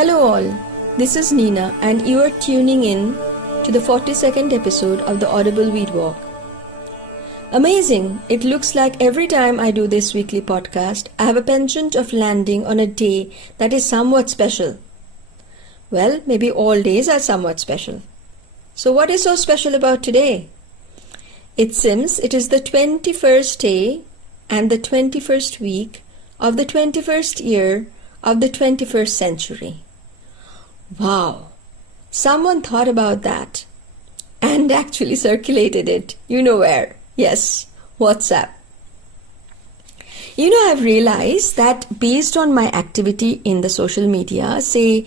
Hello all, this is Nina and you are tuning in to the 42nd episode of the Audible Weed Walk. Amazing, it looks like every time I do this weekly podcast, I have a penchant of landing on a day that is somewhat special. Well, maybe all days are somewhat special. So what is so special about today? It seems it is the 21st day and the 21st week of the 21st year of the 21st century. Wow, someone thought about that and actually circulated it. You know where? Yes, WhatsApp. I've realized that based on my activity in the social media, say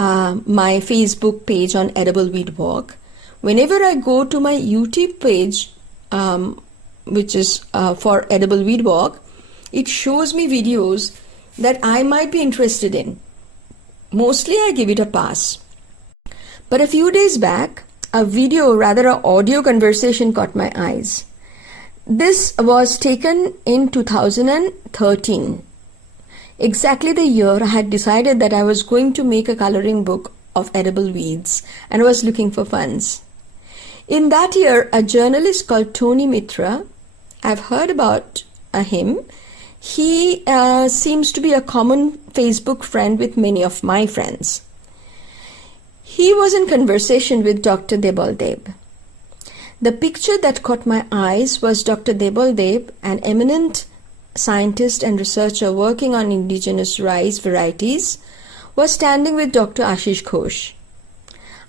my Facebook page on Audible Weed Walk, whenever I go to my YouTube page, which is for Audible Weed Walk, it shows me videos that I might be interested in. Mostly I give it a pass. But a few days back, an audio conversation caught my eyes. This was taken in 2013. Exactly the year I had decided that I was going to make a coloring book of edible weeds and was looking for funds. In that year, a journalist called Tony Mitra, I've heard about him. He seems to be a common Facebook friend with many of my friends. He was in conversation with Dr. Debal Deb. The picture that caught my eyes was Dr. Debal Deb, an eminent scientist and researcher working on indigenous rice varieties, was standing with Dr. Ashish Ghosh.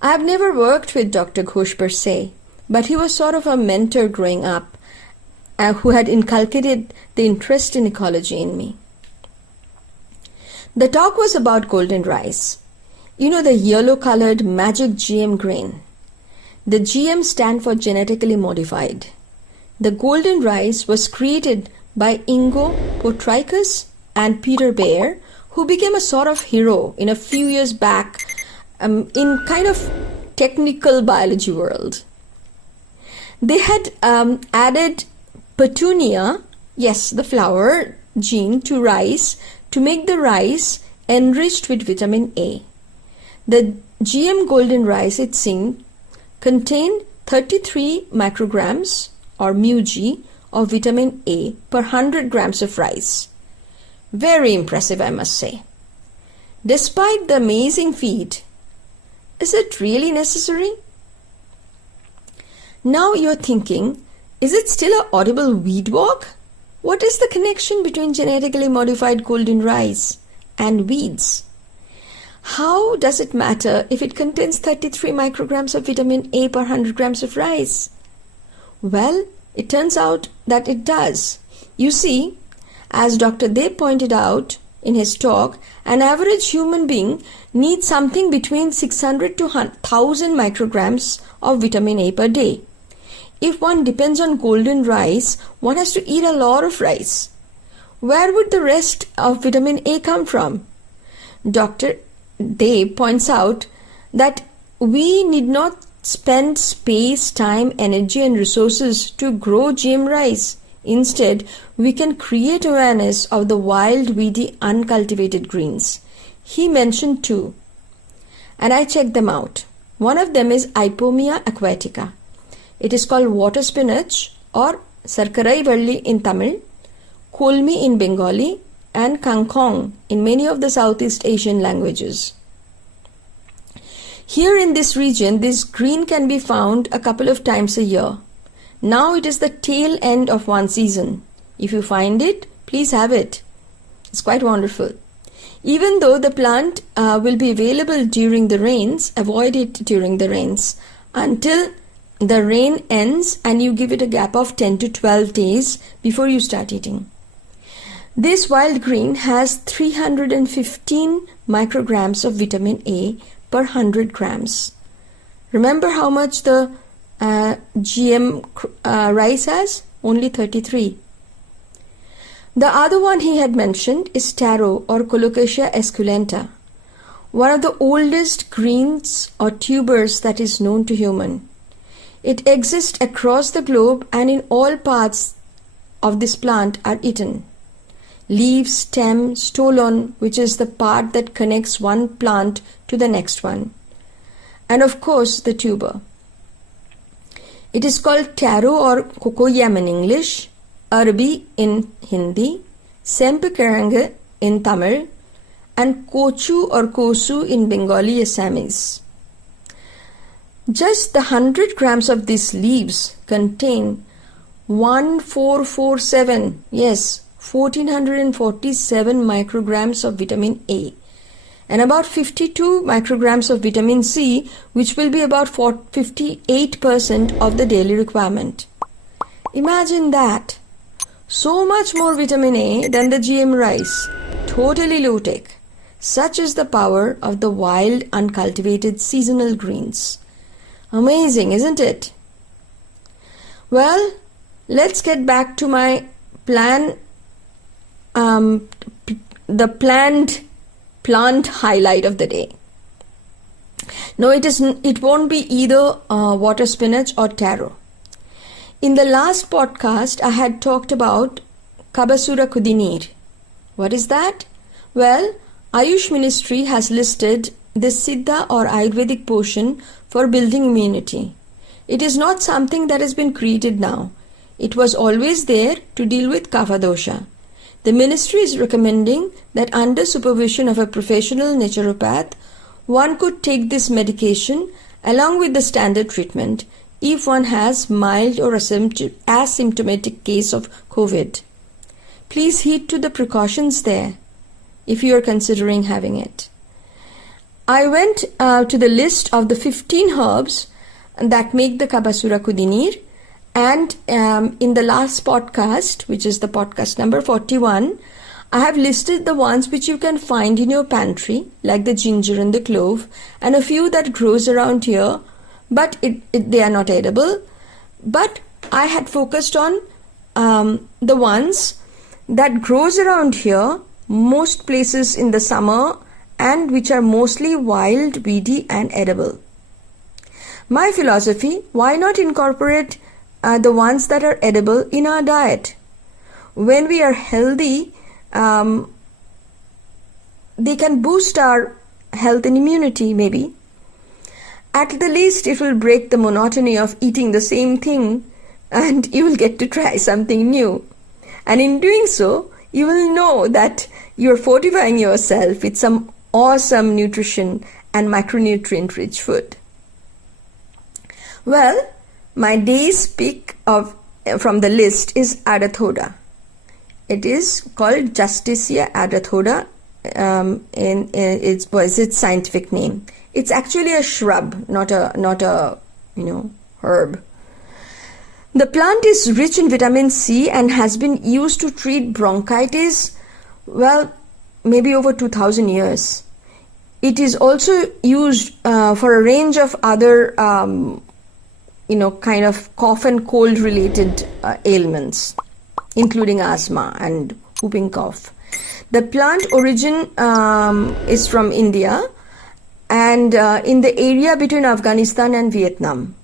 I have never worked with Dr. Ghosh per se, but he was sort of a mentor growing up, who had inculcated the interest in ecology in me. The talk was about golden rice. The yellow-colored magic GM grain. The GM stand for genetically modified. The golden rice was created by Ingo Potricus and Peter Baer, who became a sort of hero in a few years back in kind of technical biology world. They had added petunia, yes, the flower gene, to rice to make the rice enriched with vitamin A. The GM golden rice, it seemed, contained 33 micrograms or μg of vitamin A per 100 grams of rice. Very impressive, I must say. Despite the amazing feat, is it really necessary? Now you're thinking, is it still an Audible Weed Walk? What is the connection between genetically modified golden rice and weeds? How does it matter if it contains 33 micrograms of vitamin A per 100 grams of rice? Well, it turns out that it does. You see, as Dr. Deb pointed out in his talk, an average human being needs something between 600 to 1000 micrograms of vitamin A per day. If one depends on golden rice, one has to eat a lot of rice. Where would the rest of vitamin A come from? Dr. Deb points out that we need not spend space, time, energy and resources to grow GM rice. Instead, we can create awareness of the wild, weedy, uncultivated greens. He mentioned two, and I checked them out. One of them is Iphomia Aquatica. It is called water-spinach or sarkarai valli in Tamil, kolmi in Bengali, and kangkong in many of the Southeast Asian languages. Here in this region, this green can be found a couple of times a year. Now it is the tail end of one season. If you find it, please have it. It's quite wonderful. Even though the plant will be available during the rains, avoid it during the rains until the rain ends and you give it a gap of 10 to 12 days before you start eating. This wild green has 315 micrograms of vitamin A per 100 grams. Remember how much the GM rice has? Only 33. The other one he had mentioned is Taro or Colocasia esculenta, one of the oldest greens or tubers that is known to human. It exists across the globe and in all parts of this plant are eaten. leaf, stem, stolon, which is the part that connects one plant to the next one, and of course the tuber. It is called taro or cocoyam in English, Arbi in Hindi, sempekaranga in Tamil, and kochu or kosu in Bengali Assamese. Just the 100 grams of these leaves contain 1447, yes, 1447 micrograms of vitamin A and about 52 micrograms of vitamin C, which will be about 58% of the daily requirement. Imagine that. So much more vitamin A than the GM rice. Totally low-tech. Such is the power of the wild, uncultivated seasonal greens. Amazing, isn't it? Well, let's get back to my plan, the planned plant highlight of the day. No, it won't be either water spinach or taro. In the last podcast, I had talked about Kaba sura kudineer. What is that? Well, Ayush Ministry has listed this Siddha or Ayurvedic potion for building immunity. It is not something that has been created now. It was always there to deal with Kapha dosha. The ministry is recommending that under supervision of a professional naturopath, one could take this medication along with the standard treatment if one has mild or asymptomatic case of COVID. Please heed to the precautions there if you are considering having it. I went to the list of the 15 herbs that make the Kaba sura kudineer, and in the last podcast, which is the podcast number 41, I have listed the ones which you can find in your pantry, like the ginger and the clove, and a few that grows around here, but they are not edible. But I had focused on the ones that grows around here, most places in the summer, and which are mostly wild, weedy, and edible. My philosophy: why not incorporate the ones that are edible in our diet? When we are healthy, they can boost our health and immunity, maybe. At the least, it will break the monotony of eating the same thing, and you will get to try something new. And in doing so, you will know that you are fortifying yourself with some awesome nutrition and micronutrient-rich food. Well, my day's pick from the list is Adhatoda. It is called Justicia Adhatoda. Its scientific name. It's actually a shrub, not a herb. The plant is rich in vitamin C and has been used to treat bronchitis, well, maybe over 2000 years. It is also used for a range of other kind of cough and cold related ailments, including asthma and whooping cough. The plant origin is from India and in the area between Afghanistan and Vietnam.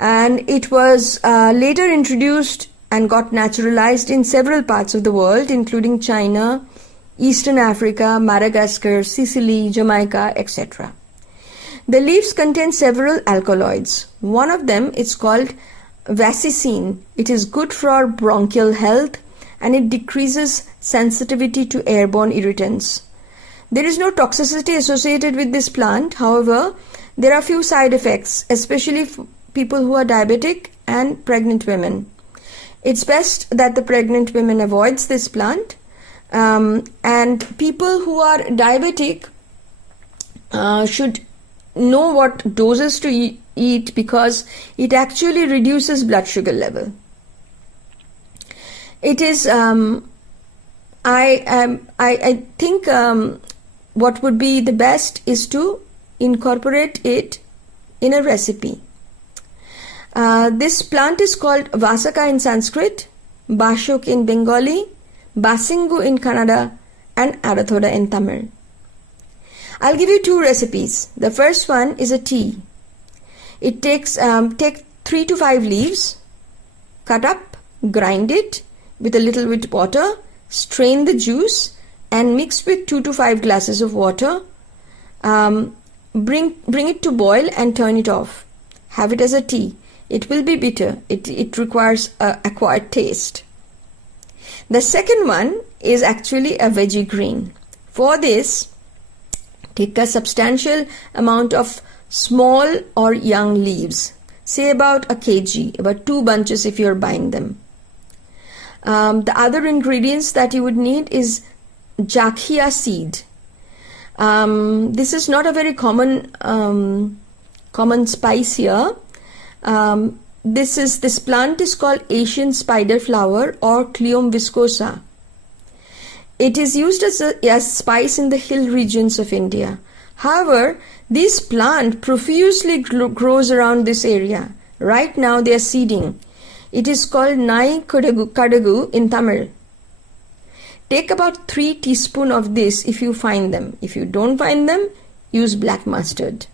And it was later introduced and got naturalized in several parts of the world, including China, Eastern Africa, Madagascar, Sicily, Jamaica, etc. The leaves contain several alkaloids. One of them is called vasicine. It is good for our bronchial health and it decreases sensitivity to airborne irritants. There is no toxicity associated with this plant. However, there are few side effects, especially for people who are diabetic and pregnant women. It's best that the pregnant women avoids this plant. And people who are diabetic should know what doses to eat because it actually reduces blood sugar level. It is, I think what would be the best is to incorporate it in a recipe. This plant is called Vasaka in Sanskrit, Bashok in Bengali, Basingu in Kannada, and Arathoda in Tamil. I'll give you two recipes. The first one is a tea. It takes take 3 to 5 leaves, cut up, grind it with a little bit water, strain the juice and mix with 2 to 5 glasses of water. Bring it to boil and turn it off. Have it as a tea. It will be bitter. It requires acquired taste. The second one is actually a veggie green. For this, take a substantial amount of small or young leaves, say about a kg, about 2 bunches if you're buying them. The other ingredients that you would need is Justicia seed. This is not a very common spice here. This plant is called Asian spider flower or Clium viscosa. It is used as spice in the hill regions of India. However, this plant profusely grows around this area. Right now they are seeding. It is called Nai Kadagu in Tamil. Take about 3 teaspoons of this if you find them. If you don't find them, use black mustard.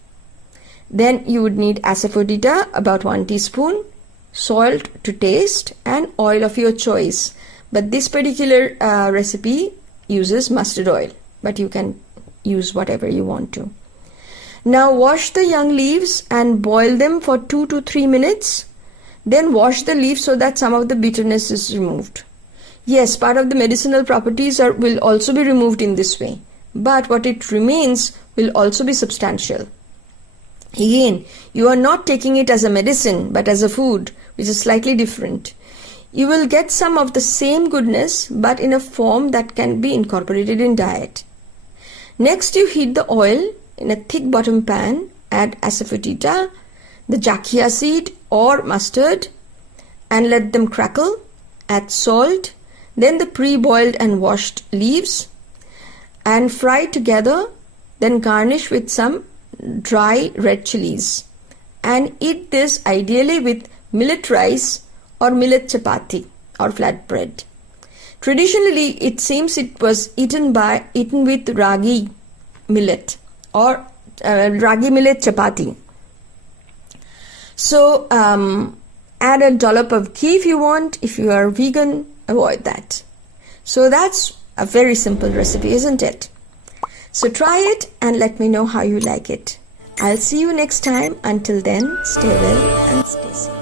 Then you would need asafoetida, about 1 teaspoon, salt to taste, and oil of your choice. But this particular recipe uses mustard oil, but you can use whatever you want to. Now wash the young leaves and boil them for 2 to 3 minutes. Then wash the leaves so that some of the bitterness is removed. Yes, part of the medicinal properties will also be removed in this way, but what it remains will also be substantial. Again, you are not taking it as a medicine but as a food, which is slightly different. You will get some of the same goodness but in a form that can be incorporated in diet. Next, you heat the oil in a thick bottom pan, add asafoetida, the Justicia seed or mustard, and let them crackle. Add salt, then the pre-boiled and washed leaves, and fry together. Then garnish with some dry red chilies, and eat this ideally with millet rice or millet chapati or flatbread. Traditionally, it seems it was eaten with ragi millet or ragi millet chapati. So add a dollop of ghee if you want. If you are vegan, avoid that. So that's a very simple recipe, isn't it? So try it and let me know how you like it. I'll see you next time. Until then, stay well and stay safe.